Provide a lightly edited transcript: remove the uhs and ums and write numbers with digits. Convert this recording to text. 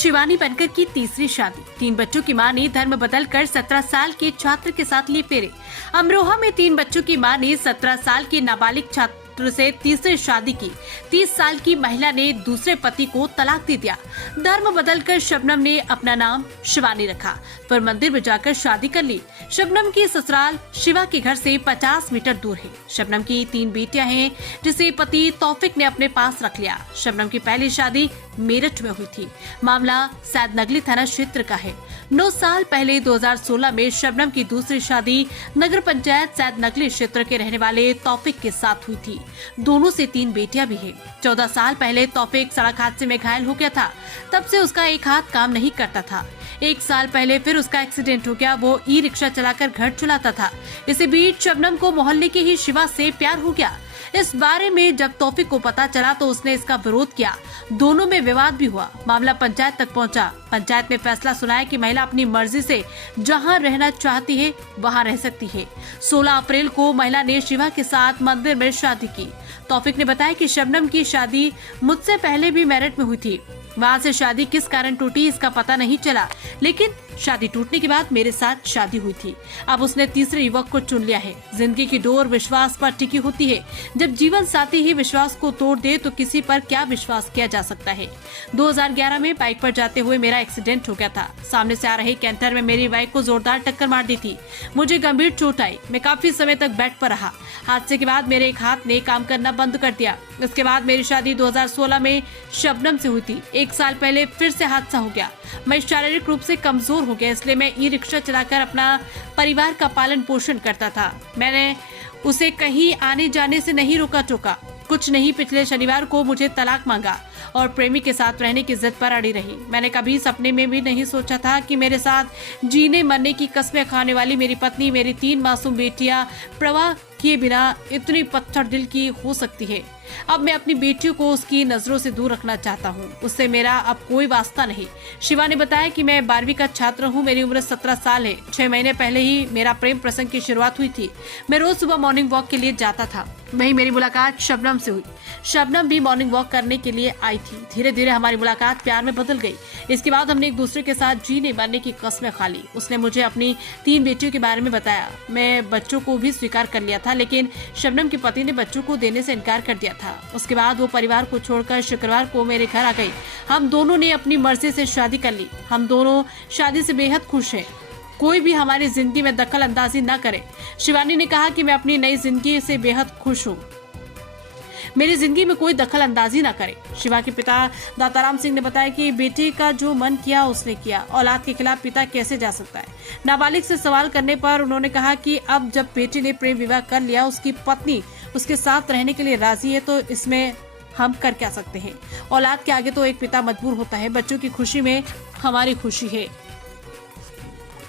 शिवानी बनकर की तीसरी शादी। 3 बच्चों की मां ने धर्म बदलकर 17 साल के छात्र के साथ लिए फेरे। अमरोहा में 3 बच्चों की मां ने 17 साल के नाबालिग छात्र से तीसरी शादी की। 30 साल की महिला ने दूसरे पति को तलाक दे दिया। धर्म बदलकर शबनम ने अपना नाम शिवानी रखा, पर मंदिर में जाकर शादी कर ली। शबनम की ससुराल शिवा के घर से 50 मीटर दूर है। शबनम की 3 बेटियां हैं, जिसे पति तौफिक ने अपने पास रख लिया। शबनम की पहली शादी मेरठ में हुई थी। मामला सैदनगली थाना क्षेत्र का है। 9 साल पहले 2016 में शबनम की दूसरी शादी नगर पंचायत सैदनगली क्षेत्र के रहने वाले तौफिक के साथ हुई थी। दोनों से 3 बेटियां भी हैं। 14 साल पहले तौफिक सड़क हादसे में घायल हो गया था। तब से उसका एक हाथ काम नहीं करता था। 1 साल पहले फिर उसका एक्सीडेंट हो गया। वो ई रिक्शा चलाकर घर चलाता था। इसी बीच शबनम को मोहल्ले के ही शिवा से प्यार हो गया। इस बारे में जब तौफिक को पता चला तो उसने इसका विरोध किया। दोनों में विवाद भी हुआ। मामला पंचायत तक पहुंचा। पंचायत ने फैसला सुनाया कि महिला अपनी मर्जी से जहां रहना चाहती है वहां रह सकती है। 16 अप्रैल को महिला ने शिवा के साथ मंदिर में शादी की। तौफिक ने बताया कि शबनम की शादी मुझसे पहले भी मेरठ में हुई थी। वहाँ से शादी किस कारण टूटी इसका पता नहीं चला, लेकिन शादी टूटने के बाद मेरे साथ शादी हुई थी। अब उसने तीसरे युवक को चुन लिया है। जिंदगी की डोर विश्वास पर टिकी होती है। जब जीवन साथी ही विश्वास को तोड़ दे तो किसी पर क्या विश्वास किया जा सकता है। 2011 में बाइक पर जाते हुए मेरा एक्सीडेंट हो गया था। सामने से आ रही कैंटर में मेरी बाइक को जोरदार टक्कर मार दी थी। मुझे गंभीर चोट आई। मैं काफी समय तक बेड पर रहा। हादसे के बाद मेरे एक हाथ ने काम करना बंद कर दिया। इसके बाद मेरी शादी 2016 में शबनम से हुई थी। 1 साल पहले फिर से हादसा हो गया। मैं शारीरिक रूप से कमजोर हो गया, इसलिए मैं ई रिक्शा चलाकर अपना परिवार का पालन पोषण करता था। मैंने उसे कहीं आने जाने से नहीं रोका टोका। कुछ नहीं, पिछले शनिवार को मुझे तलाक मांगा और प्रेमी के साथ रहने की जिद पर अड़ी रही। मैंने कभी सपने में भी नहीं सोचा था कि मेरे साथ जीने मरने की कस्में खाने वाली मेरी पत्नी, मेरी 3 मासूम बेटियां प्रवाह किए बिना इतनी पत्थर दिल की हो सकती है। अब मैं अपनी बेटियों को उसकी नजरों से दूर रखना चाहता हूँ। उससे मेरा अब कोई वास्ता नहीं। शिवा ने बताया कि मैं 12वीं का छात्र हूँ। मेरी उम्र 17 साल है। 6 महीने पहले ही मेरा प्रेम प्रसंग की शुरुआत हुई थी। मैं रोज सुबह मॉर्निंग वॉक के लिए जाता था। वहीं मेरी मुलाकात शबनम से हुई। शबनम भी मॉर्निंग वॉक करने के लिए आई थी। धीरे धीरे हमारी मुलाकात प्यार में बदल गई। इसके बाद हमने एक दूसरे के साथ जीने मरने की कस्में खा ली। उसने मुझे अपनी 3 बेटियों के बारे में बताया। मैं बच्चों को भी स्वीकार कर लिया था, लेकिन शबनम के पति ने बच्चों को देने से इनकार कर दिया था। उसके बाद वो परिवार को छोड़कर शुक्रवार को मेरे घर आ गई। हम दोनों ने अपनी मर्जी से शादी कर ली। हम दोनों शादी से बेहद खुश हैं। कोई भी हमारी जिंदगी में दखल अंदाजी न करे। शिवानी ने कहा कि मैं अपनी नई जिंदगी से बेहद खुश हूँ। मेरी जिंदगी में कोई दखल अंदाजी न करे। शिवा के पिता दाताराम सिंह ने बताया कि बेटी का जो मन किया उसने किया। औलाद के खिलाफ पिता कैसे जा सकता है। नाबालिग से सवाल करने पर उन्होंने कहा कि अब जब बेटी ने प्रेम विवाह कर लिया, उसकी पत्नी उसके साथ रहने के लिए राजी है, तो इसमें हम कर क्या सकते हैं। औलाद के आगे तो एक पिता मजबूर होता है। बच्चों की खुशी में हमारी खुशी है।